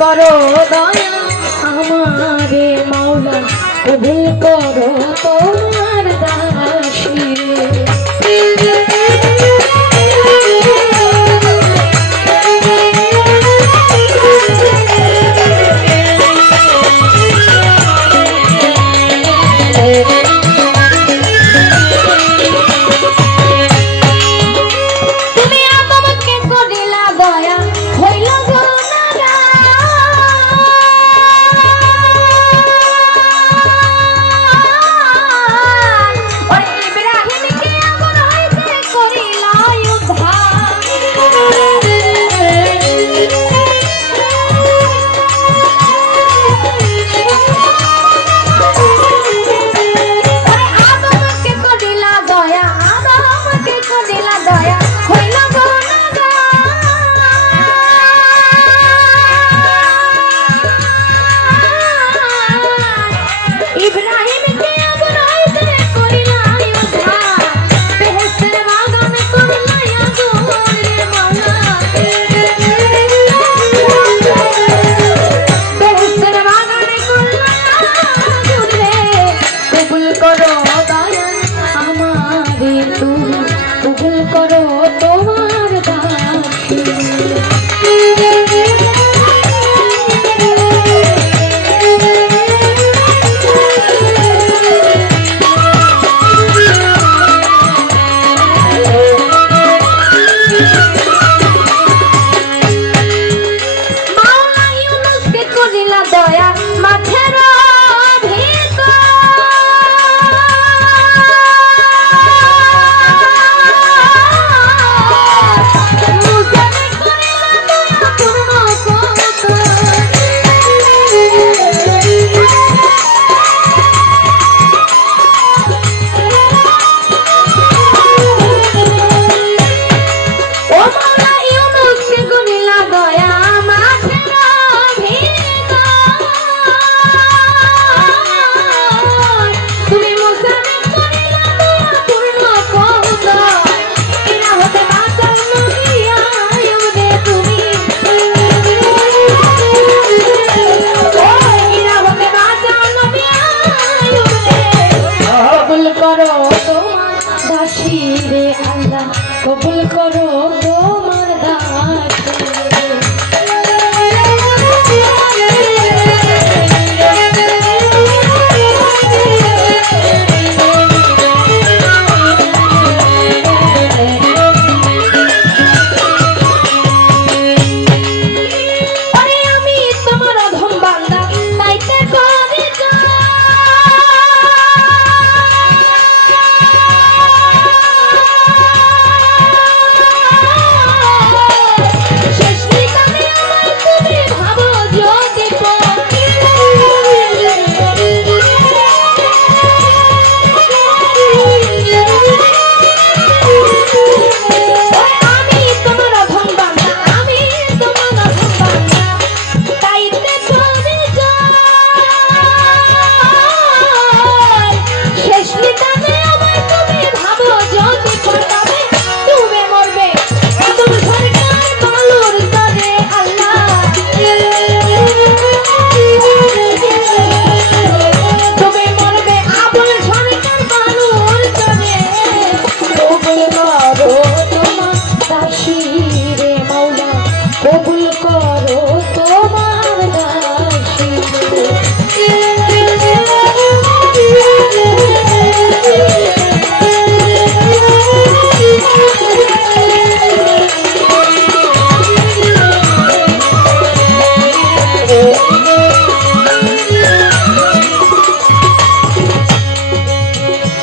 করো দয়া আমারে মাওলা কবুল করো তোমার দাসী কবুল করো তোমার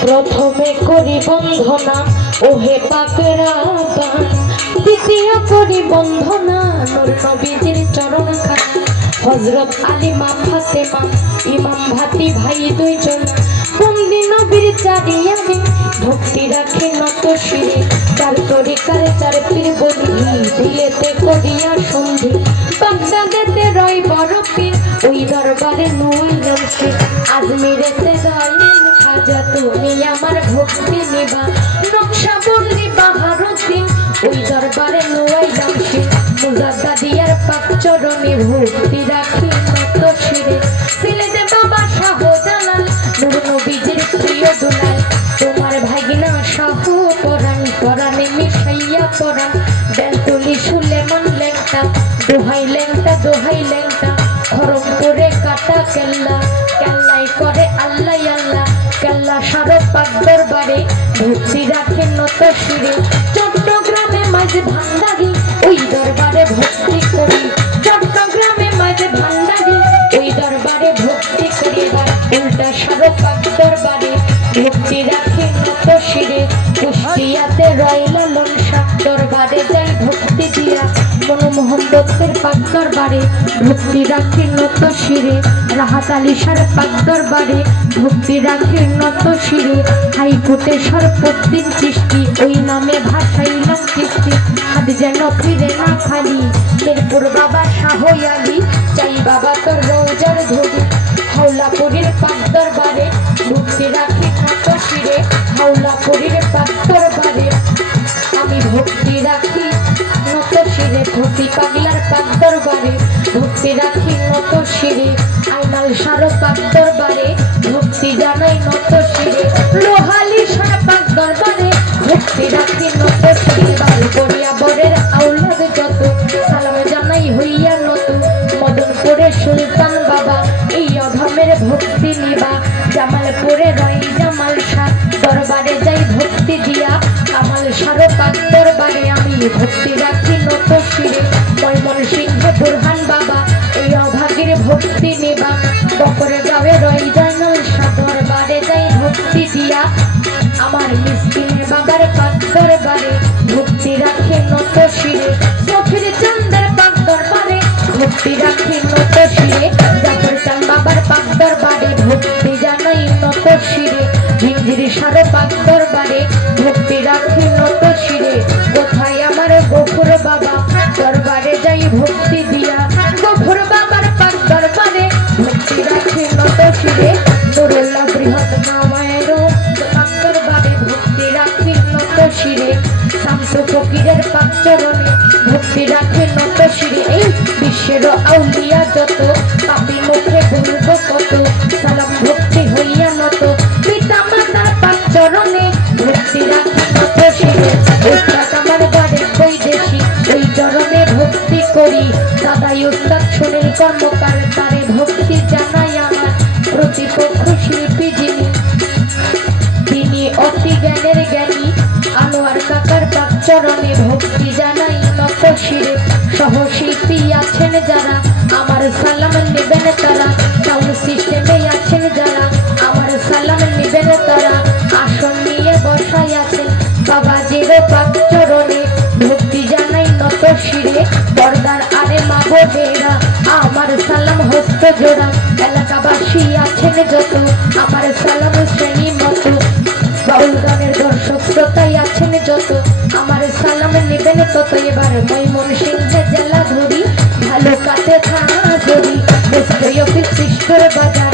প্রথমে করি বন্ধনা ওহে পাকেরা পান, দ্বিতীয় করি বন্ধনা নূর নবীজির চরণ খানা। হযরত আলী মা ফাতেমা ইমাম ভাতি ভাই দুইজন, বন্দি নবীর চারিয়ানে ভক্তি রাখে নত শিরে। চার তরিকার চার পীর বন্ধি দিলেতে করিয়া সন্ধি, বাগদাদেতে রয় বড় পীর ওই দরবারে নুইলাম সে। আজমিরেতে রয় খাজা তুমি আমার ভক্তি নিবা, নকশা বন্দি বাহারুদ্দিন ওই দরবারে নুইলাম সে। রোজাদা দিয়ার পাক চরণে ভক্তি রাখি নত শিরে সিলেটে বাবা শাহজালাল নূর নবীজির প্রিয় দুলাল তোমার ভাগিনা শাহ পরাণ পরাণে মিশাইয়া পরাণ বেলতুলি সুলেমান লেংটা দোহাই লেংটা খরম করে কাটা কেল্লা কেল্লাই করে আল্লাহ আল্লাহ কেল্লা সারো পাক দরবারে ভক্তি রাখে নত শিরে চট্টগ্রামে মাঝে ভান্ডারি ওই দরবারে ভক্তি করি চট্টগ্রামে মাঝে ভান্ডারি ওই দরবারে ভক্তি করি এবার উল্টা সারো পাক দরবারে ভক্তি রাখে নত শিরে কুষ্টিয়াতে রয়লা লনসা দরবারে যাই ভক্তি দিয়া মনমোহন দত্তের পাক দরবারে ভক্তি রাখি নত শিরে রাহাত আলিশার পাক দরবারে ভক্তি রাখি নত শিরে হাইকোর্টে সর্বদিন সৃষ্টি ওই নামে ভাসাইলাম কিস্তি হাত যেন ফিরে না খালি এরপর বাবা শাহ আলী চাই বাবা তোর রোজার ধরি হাওলাপুরীর পাক দরবারে ভক্তি রাখি নত শিরে হাওলাপুরীর পাক দরবারে আমি ভক্তি রাখি নত শিরে ভক্তি পাগলার পাক দরবারে ভক্তি রাখি নত শিরে আইনাল সারো পাক দরবারে ভক্তি জানাই নত শিরে লোহালি সারা পাক দরবারে ভক্তি রাখি নত শিরে বালগড়িয়া বরের আউলাদ যত সালাম জানাই হইয়া নত মদন করে সুলতান বাবা এই অধমের ভক্তি নিবা জামালপুরে রই জামাল শাহ দরবারে যাই ভক্তি দিয়া কামাল সারো পাক দরবারে আমি ভক্তি রাখি নত শিরে ময়মনসিংহ বুরহান বাবা এই অভাগীর ভক্তি নিবা বকরে গাঁয়ে রই জামাল শাহ দরবারে যাই ভক্তি দিয়া আমার মিসকিনের বাবার পাক দরবারে ভক্তি রাখি নত শিরে সফির চান্দের পাক দরবারে ভক্তি রাখি নত শিরে জাফর চাঁদ বাবার পাক দরবারে ভক্তি জানাই নত শিরে ঝিঞ্জিরি সারো পাক দরবারে ভক্তি রাখি নত শিরে কোথায় আমার গফুর বাবা দরবারে যাই ভক্তি দিয়া গফুর বাবার পাক দরবারে ভক্তি রাখি নত শিরে নুরুল্লাহ বৃহৎ নামায়ের পাক দরবারে ভক্তি রাখি নত শিরে শামসু ফকিরের পাক চরণে ভক্তি রাখি নত শিরে এই বিশ্বের আউলিয়া যত পাপি মুখে বলব কত সালাম ভক্তি হইয়া নত পিতা মাতার পাক চরণে ভক্তি রাখি নত শিরে উস্তাদ আমার বাড়ি কই দেশি ওই চরণে ভক্তি করি দাদাই উস্তাদ সুনীল কর্মকার তারে ভক্তি জানাই আমার প্রতিপক্ষ শিল্পী যিনি তিনি অতি জ্ঞানের জ্ঞানী আনোয়ার কাকার পাক চরণে ভক্তি জানাই নত শিরে সহশিল্পী আছেন যারা আমার সালাম নেবেন তারা সাউন্ড সিস্টেমে আছেন যারা আমার সালাম নেবেন তারা আসন নিয়ে বসাই আছেন বাবাজির পাক চরণে ভক্তি জানাই নত শিরে পর্দার আরে মা বোনেরা আমার সালাম হস্ত জোড়া এলাকাবাসী আছেন যত আমার সালাম শ্রেণী মতো বাউল গানের দর্শক শ্রোতাই আছেন যত আমার সালাম নেবেন তত এবার ময়মনসিংহে জেলা ধরি ভালো কাতে থানা ধরি অফিস সৃষ্টর বাজার